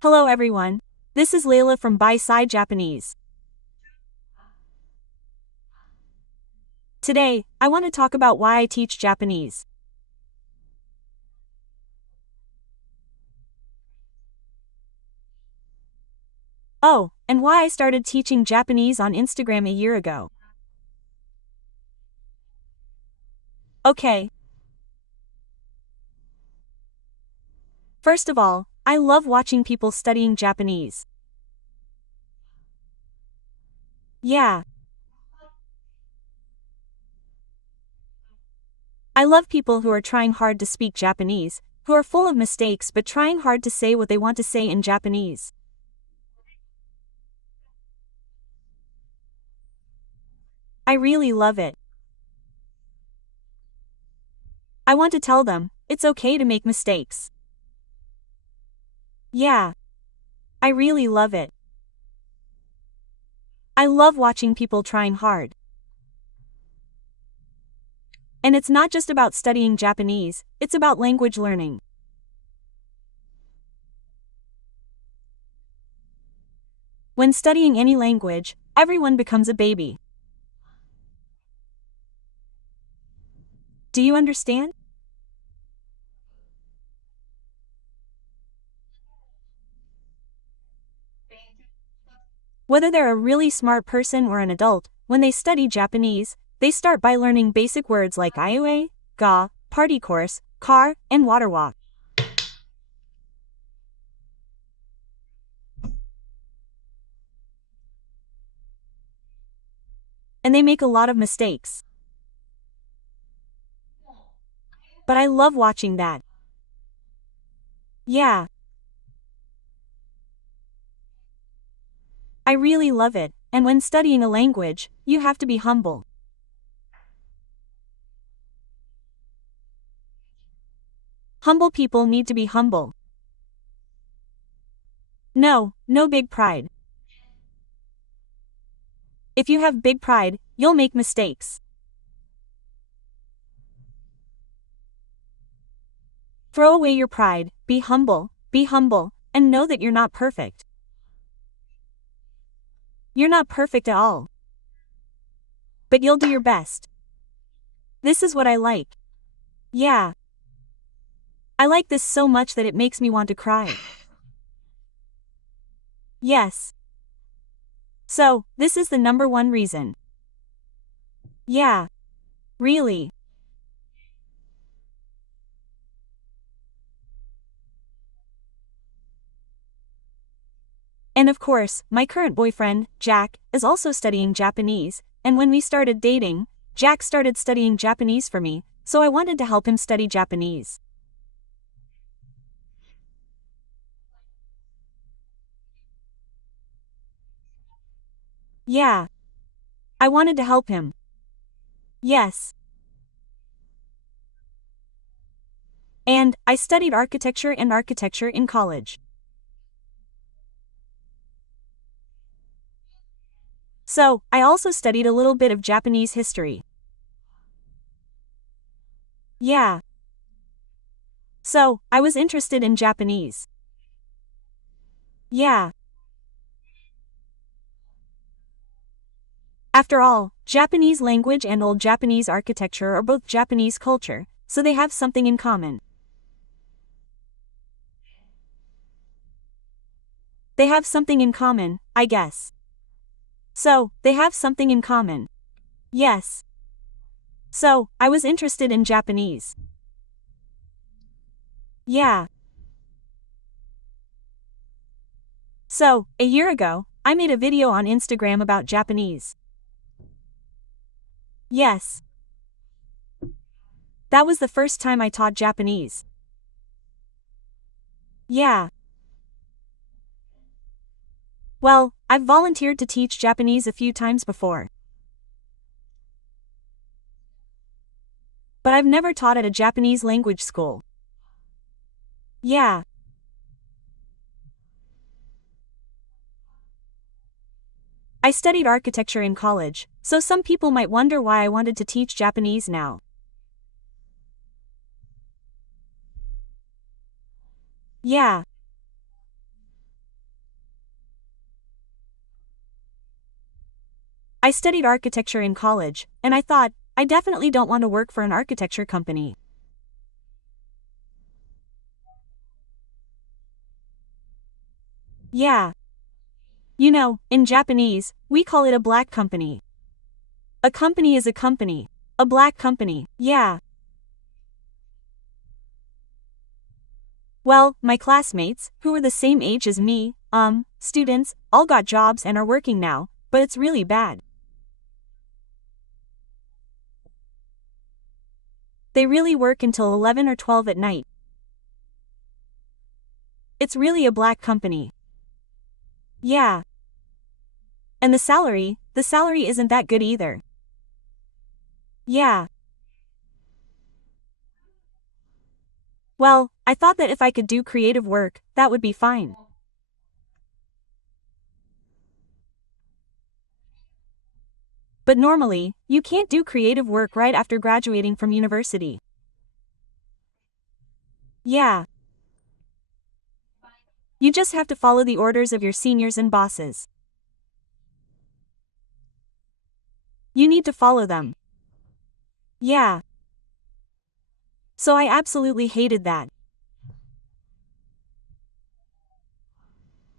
Hello everyone. This is Layla from By Side Japanese. Today, I want to talk about why I teach Japanese. Oh, and why I started teaching Japanese on Instagram a year ago. Okay. First of all, I love watching people studying Japanese. Yeah. I love people who are trying hard to speak Japanese, who are full of mistakes but trying hard to say what they want to say in Japanese. I really love it. I want to tell them, it's okay to make mistakes. Yeah. I really love it. I love watching people trying hard. And it's not just about studying Japanese, it's about language learning. When studying any language, everyone becomes a baby. Do you understand? Whether they're a really smart person or an adult, when they study Japanese, they start by learning basic words like aiue, ga, party course, car, and water walk. And they make a lot of mistakes. But I love watching that. Yeah. I really love it, and when studying a language, you have to be humble. Humble people need to be humble. No big pride. If you have big pride, you'll make mistakes. Throw away your pride, be humble, and know that you're not perfect. You're not perfect at all. But you'll do your best. This is what I like. Yeah. I like this so much that it makes me want to cry. Yes. So, this is the number one reason. Yeah. Really. And of course, my current boyfriend, Jack, is also studying Japanese, and when we started dating, Jack started studying Japanese for me, so I wanted to help him study Japanese. Yeah. I wanted to help him. Yes. And I studied architecture in college. So, I also studied a little bit of Japanese history. Yeah. So, I was interested in Japanese. Yeah. After all, Japanese language and old Japanese architecture are both Japanese culture, so they have something in common. They have something in common, I guess. So, they have something in common. Yes. So, I was interested in Japanese. Yeah. So, a year ago, I made a video on Instagram about Japanese. Yes. That was the first time I taught Japanese. Yeah. Well, I've volunteered to teach Japanese a few times before. But I've never taught at a Japanese language school. Yeah. I studied architecture in college, so some people might wonder why I wanted to teach Japanese now. Yeah. I studied architecture in college, and I thought, I definitely don't want to work for an architecture company. Yeah. You know, in Japanese, we call it a black company. A company is a company. A black company, yeah. Well, my classmates, who were the same age as me, students, all got jobs and are working now, but it's really bad. They really work until 11 or 12 at night. It's really a black company. Yeah. And the salary isn't that good either. Yeah. Well, I thought that if I could do creative work, that would be fine. But normally, you can't do creative work right after graduating from university. Yeah. You just have to follow the orders of your seniors and bosses. You need to follow them. Yeah. So I absolutely hated that.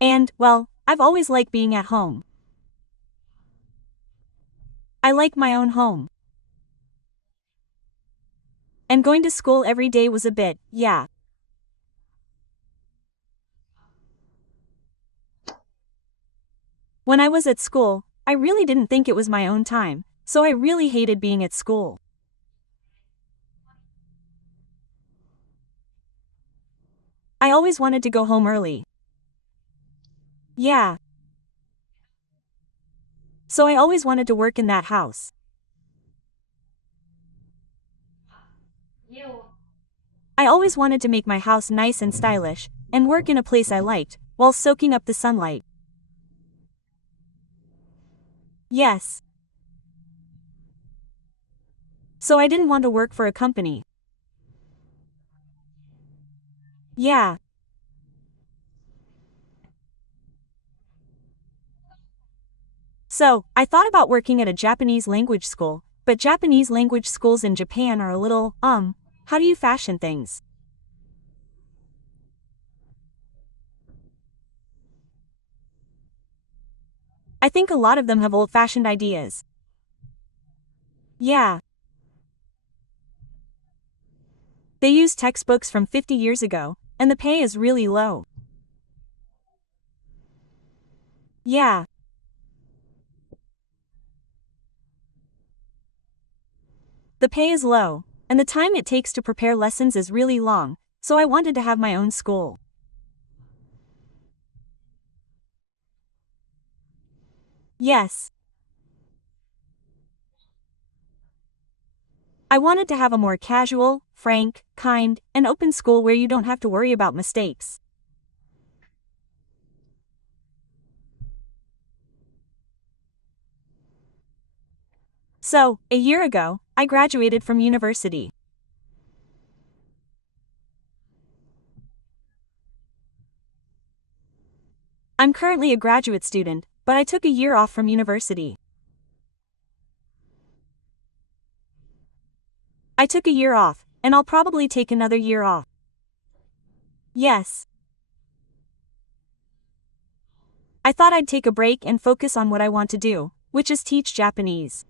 And, well, I've always liked being at home. I like my own home. And going to school every day was a bit, yeah. When I was at school, I really didn't think it was my own time, so I really hated being at school. I always wanted to go home early. Yeah. So I always wanted to work in that house. I always wanted to make my house nice and stylish, and work in a place I liked, while soaking up the sunlight. Yes. So I didn't want to work for a company. Yeah. So, I thought about working at a Japanese language school, but Japanese language schools in Japan are a little, how do you fashion things? I think a lot of them have old-fashioned ideas. Yeah. They use textbooks from 50 years ago, and the pay is really low. Yeah. The pay is low, and the time it takes to prepare lessons is really long, so I wanted to have my own school. Yes. I wanted to have a more casual, frank, kind, and open school where you don't have to worry about mistakes. So, a year ago, I graduated from university. I'm currently a graduate student, but I took a year off from university. I took a year off, and I'll probably take another year off. Yes. I thought I'd take a break and focus on what I want to do, which is teach Japanese.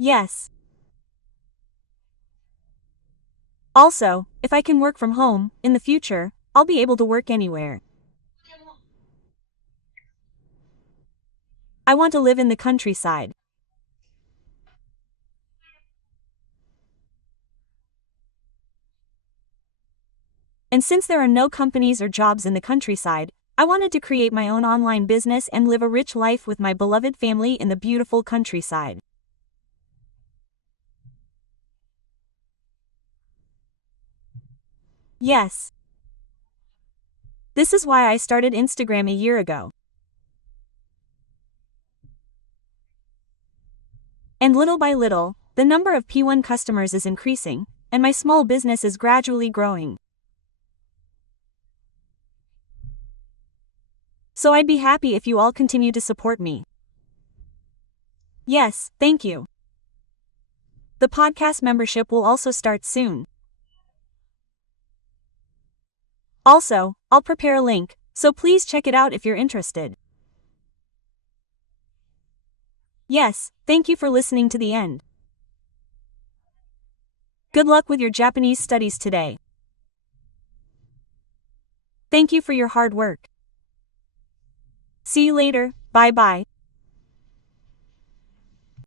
Yes. Also, if I can work from home, in the future, I'll be able to work anywhere. I want to live in the countryside. And since there are no companies or jobs in the countryside, I wanted to create my own online business and live a rich life with my beloved family in the beautiful countryside. Yes. This is why I started Instagram a year ago. And little by little, the number of P1 customers is increasing, and my small business is gradually growing. So I'd be happy if you all continue to support me. Yes, thank you. The podcast membership will also start soon. Also, I'll prepare a link, so please check it out if you're interested. Yes, thank you for listening to the end. Good luck with your Japanese studies today. Thank you for your hard work. See you later, bye bye.